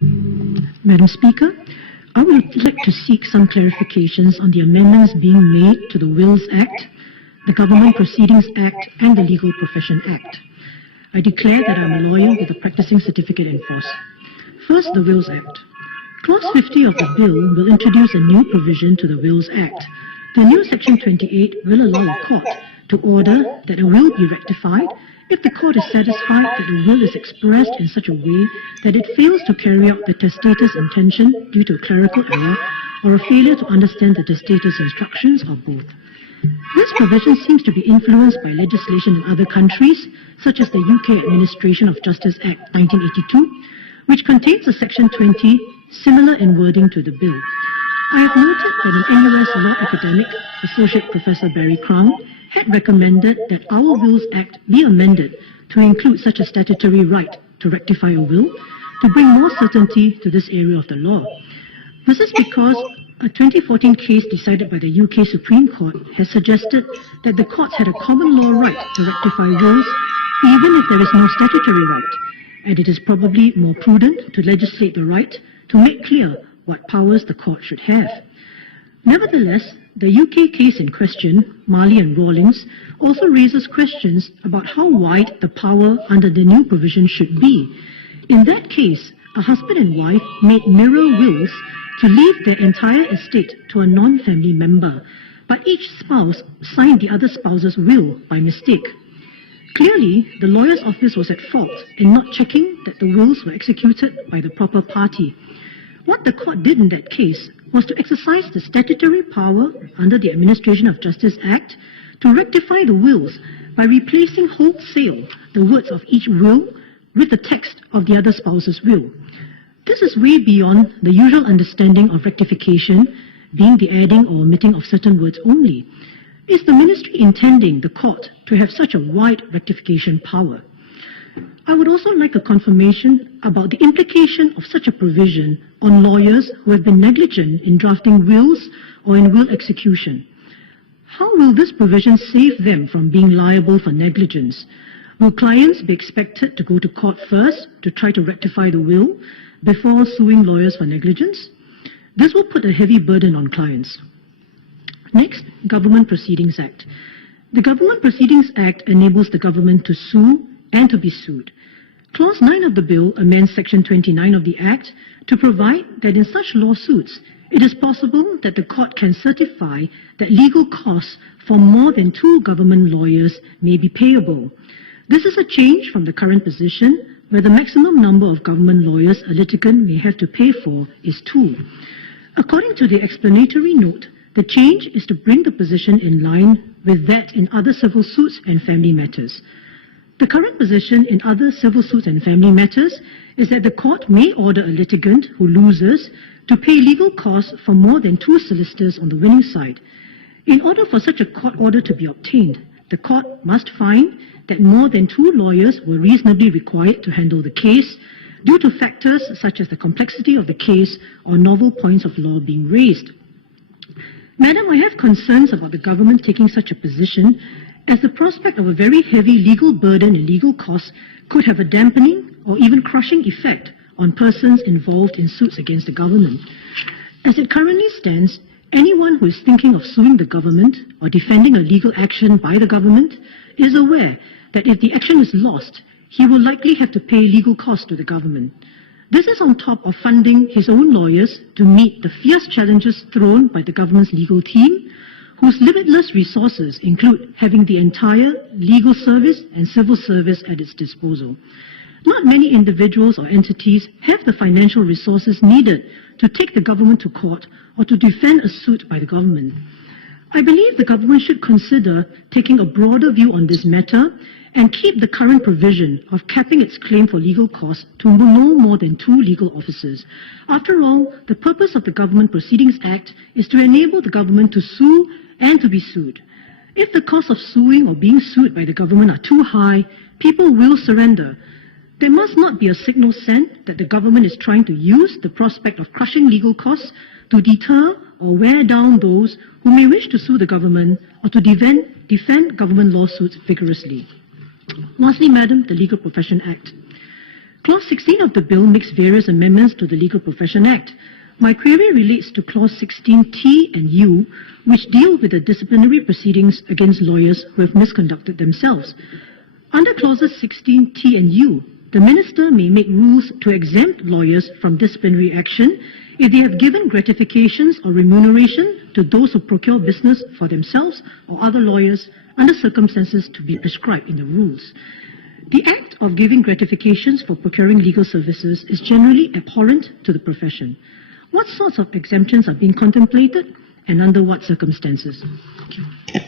Madam Speaker, I would like to seek some clarifications on the amendments being made to the Wills Act, the Government Proceedings Act, and the Legal Profession Act. I declare that I am a lawyer with a practicing certificate in force. First, the Wills Act. Clause 50 of the bill will introduce a new provision to the Wills Act. The new Section 28 will allow a court to order that a will be rectified if the court is satisfied that the will is expressed in such a way that it fails to carry out the testator's intention due to a clerical error or a failure to understand the testator's instructions, or both. This provision seems to be influenced by legislation in other countries, such as the UK Administration of Justice Act 1982, which contains a Section 20 similar in wording to the bill. I have noted that an NUS law academic, Associate Professor Barry Crown, had recommended that our Wills Act be amended to include such a statutory right to rectify a will to bring more certainty to this area of the law. This is because a 2014 case decided by the UK Supreme Court has suggested that the courts had a common law right to rectify wills even if there is no statutory right, and it is probably more prudent to legislate the right to make clear what powers the court should have. Nevertheless, the UK case in question, Marley and Rawlings, also raises questions about how wide the power under the new provision should be. In that case, a husband and wife made mirror wills to leave their entire estate to a non-family member, but each spouse signed the other spouse's will by mistake. Clearly, the lawyer's office was at fault in not checking that the wills were executed by the proper party. What the court did in that case was to exercise the statutory power under the Administration of Justice Act to rectify the wills by replacing wholesale the words of each will with the text of the other spouse's will. This is way beyond the usual understanding of rectification being the adding or omitting of certain words only. Is the ministry intending the court to have such a wide rectification power? I would also like a confirmation about the implication of such a provision on lawyers who have been negligent in drafting wills or in will execution. How will this provision save them from being liable for negligence? Will clients be expected to go to court first to try to rectify the will before suing lawyers for negligence? This will put a heavy burden on clients. Next, Government Proceedings Act. The Government Proceedings Act enables the government to sue and to be sued. Clause 9 of the bill amends Section 29 of the Act to provide that in such lawsuits, it is possible that the court can certify that legal costs for more than 2 government lawyers may be payable. This is a change from the current position where the maximum number of government lawyers a litigant may have to pay for is 2. According to the explanatory note, the change is to bring the position in line with that in other civil suits and family matters. The current position in other civil suits and family matters is that the court may order a litigant who loses to pay legal costs for more than 2 solicitors on the winning side. In order for such a court order to be obtained, the court must find that more than 2 lawyers were reasonably required to handle the case due to factors such as the complexity of the case or novel points of law being raised. Madam, I have concerns about the government taking such a position, as the prospect of a very heavy legal burden and legal costs could have a dampening or even crushing effect on persons involved in suits against the government. As it currently stands, anyone who is thinking of suing the government or defending a legal action by the government is aware that if the action is lost, he will likely have to pay legal costs to the government. This is on top of funding his own lawyers to meet the fierce challenges thrown by the government's legal team, whose limitless resources include having the entire legal service and civil service at its disposal. Not many individuals or entities have the financial resources needed to take the government to court or to defend a suit by the government. I believe the government should consider taking a broader view on this matter and keep the current provision of capping its claim for legal costs to no more than 2 legal officers. After all, the purpose of the Government Proceedings Act is to enable the government to sue and to be sued. If the costs of suing or being sued by the government are too high, people will surrender. There must not be a signal sent that the government is trying to use the prospect of crushing legal costs to deter or wear down those who may wish to sue the government or to defend government lawsuits vigorously. Lastly, Madam, the Legal Profession Act. Clause 16 of the bill makes various amendments to the Legal Profession Act. My query relates to Clause 16T and U, which deal with the disciplinary proceedings against lawyers who have misconducted themselves. Under Clauses 16T and U, the Minister may make rules to exempt lawyers from disciplinary action if they have given gratifications or remuneration to those who procure business for themselves or other lawyers under circumstances to be prescribed in the rules. The act of giving gratifications for procuring legal services is generally abhorrent to the profession. What sorts of exemptions are being contemplated and under what circumstances? Thank you.